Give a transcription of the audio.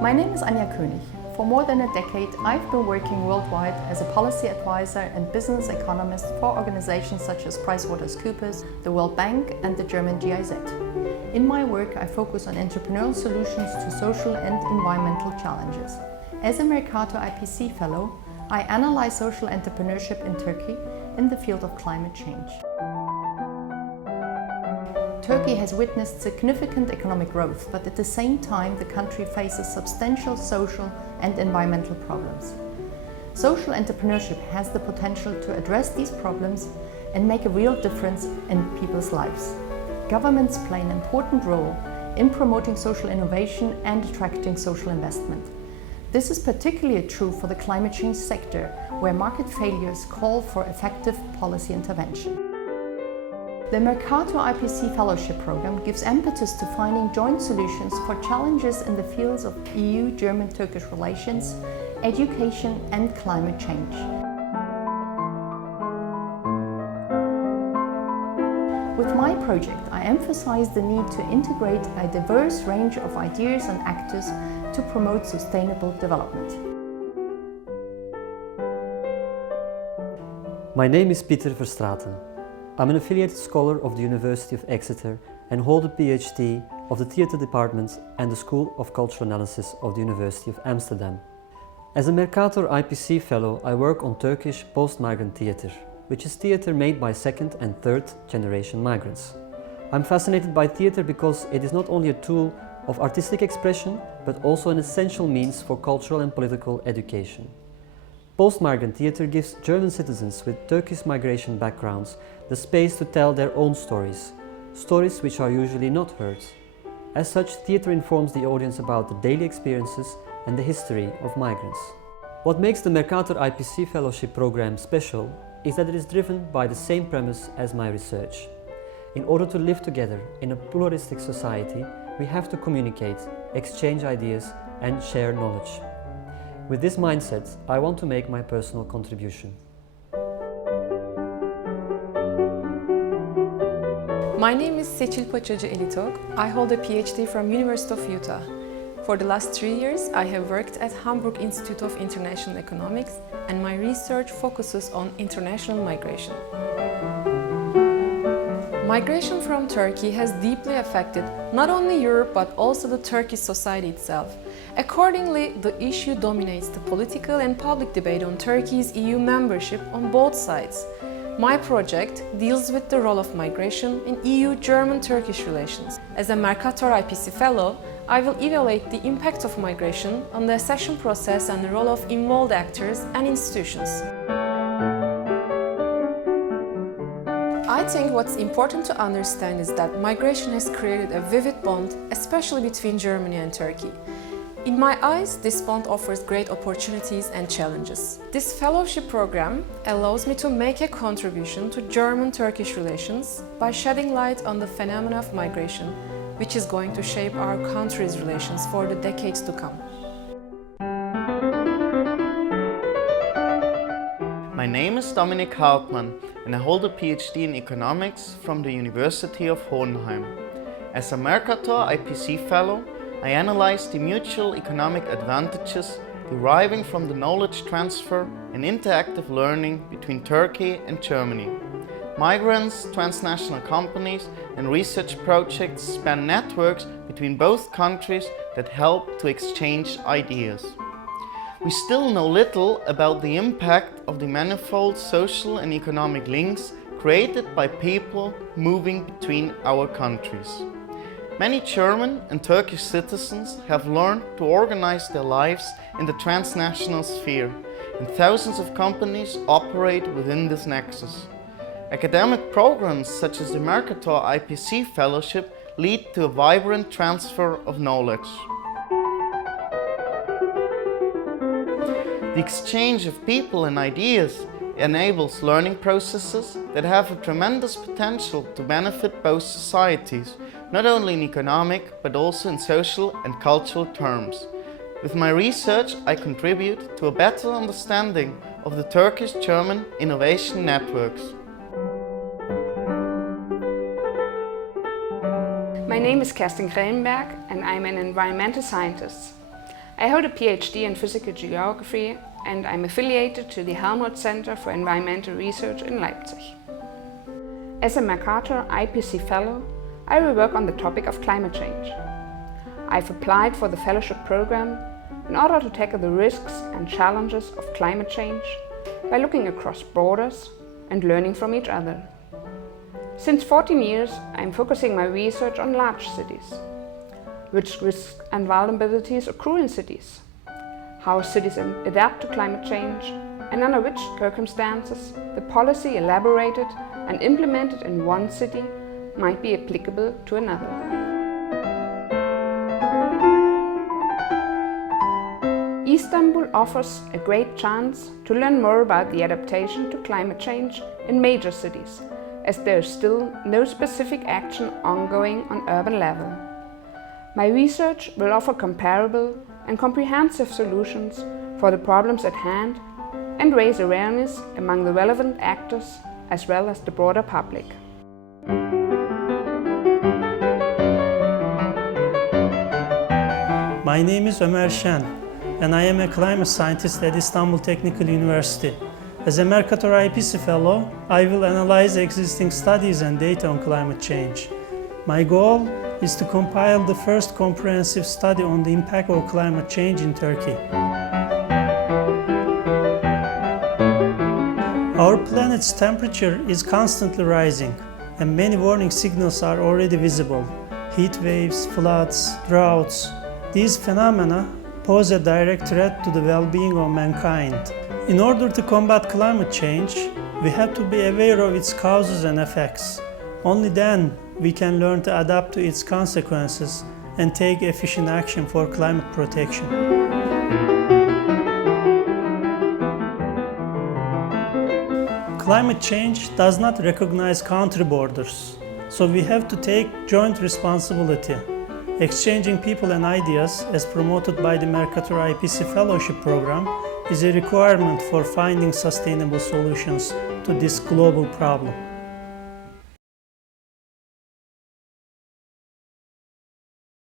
My name is Anja König. For more than a decade, I've been working worldwide as a policy advisor and business economist for organizations such as PricewaterhouseCoopers, the World Bank and the German GIZ. In my work, I focus on entrepreneurial solutions to social and environmental challenges. As a Mercator-IPC Fellow, I analyze social entrepreneurship in Turkey in the field of climate change. Turkey has witnessed significant economic growth, but at the same time the country faces substantial social and environmental problems. Social entrepreneurship has the potential to address these problems and make a real difference in people's lives. Governments play an important role in promoting social innovation and attracting social investment. This is particularly true for the climate change sector, where market failures call for effective policy intervention. The Mercator-IPC Fellowship Program gives impetus to finding joint solutions for challenges in the fields of EU-German-Turkish relations, education and climate change. With my project, I emphasize the need to integrate a diverse range of ideas and actors to promote sustainable development. My name is Verstraden. I'm an affiliated scholar of the University of Exeter and hold a PhD of the Theatre Department and the School of Cultural Analysis of the University of Amsterdam. As a Mercator-IPC Fellow, I work on Turkish post-migrant theatre, which is theatre made by second and third generation migrants. I'm fascinated by theatre because it is not only a tool of artistic expression, but also an essential means for cultural and political education. Post-migrant theatre gives German citizens with Turkish migration backgrounds the space to tell their own stories, stories which are usually not heard. As such, theatre informs the audience about the daily experiences and the history of migrants. What makes the Mercator-IPC Fellowship Program special is that it is driven by the same premise as my research. In order to live together in a pluralistic society, we have to communicate, exchange ideas and share knowledge. With this mindset, I want to make my personal contribution. My name is Cecile Poche. I hold a PhD from University of Utah. For the last 3 years, I have worked at Hamburg Institute of International Economics, and my research focuses on international migration. Migration from Turkey has deeply affected not only Europe but also the Turkish society itself. Accordingly, the issue dominates the political and public debate on Turkey's EU membership on both sides. My project deals with the role of migration in EU-German-Turkish relations. As a Mercator-IPC Fellow, I will evaluate the impact of migration on the accession process and the role of involved actors and institutions. I think what's important to understand is that migration has created a vivid bond, especially between Germany and Turkey. In my eyes, this bond offers great opportunities and challenges. This fellowship program allows me to make a contribution to German-Turkish relations by shedding light on the phenomena of migration, which is going to shape our country's relations for the decades to come. My name is Dominik Hartmann and I hold a PhD in economics from the University of Hohenheim. As a Mercator-IPC Fellow, I analyze the mutual economic advantages deriving from the knowledge transfer and interactive learning between Turkey and Germany. Migrants, transnational companies and research projects span networks between both countries that help to exchange ideas. We still know little about the impact of the manifold social and economic links created by people moving between our countries. Many German and Turkish citizens have learned to organize their lives in the transnational sphere, and thousands of companies operate within this nexus. Academic programs such as the Mercator-IPC Fellowship lead to a vibrant transfer of knowledge. The exchange of people and ideas enables learning processes that have a tremendous potential to benefit both societies, not only in economic but also in social and cultural terms. With my research, I contribute to a better understanding of the Turkish-German innovation networks. My name is Greenberg and I'm an environmental scientist. I hold a PhD in physical geography and I'm affiliated to the Helmholtz Center for Environmental Research in Leipzig. As a Mercator-IPC Fellow, I will work on the topic of climate change. I've applied for the fellowship program in order to tackle the risks and challenges of climate change by looking across borders and learning from each other. Since 14 years, I'm focusing my research on large cities. Which risks and vulnerabilities accrue in cities? How cities adapt to climate change, and under which circumstances the policy elaborated and implemented in one city might be applicable to another. Istanbul offers a great chance to learn more about the adaptation to climate change in major cities, as there is still no specific action ongoing on urban level. My research will offer comparable and comprehensive solutions for the problems at hand and raise awareness among the relevant actors as well as the broader public. My name is Omar Shan and I am a climate scientist at Istanbul Technical University. As a Mercator-IPC Fellow, I will analyze existing studies and data on climate change. My goal is to compile the first comprehensive study on the impact of climate change in Turkey. Our planet's temperature is constantly rising, and many warning signals are already visible. Heat waves, floods, droughts. These phenomena pose a direct threat to the well-being of mankind. In order to combat climate change, we have to be aware of its causes and effects. Only then we can learn to adapt to its consequences and take efficient action for climate protection. Climate change does not recognize country borders, so we have to take joint responsibility. Exchanging people and ideas, as promoted by the Mercator-IPC Fellowship Program, is a requirement for finding sustainable solutions to this global problem.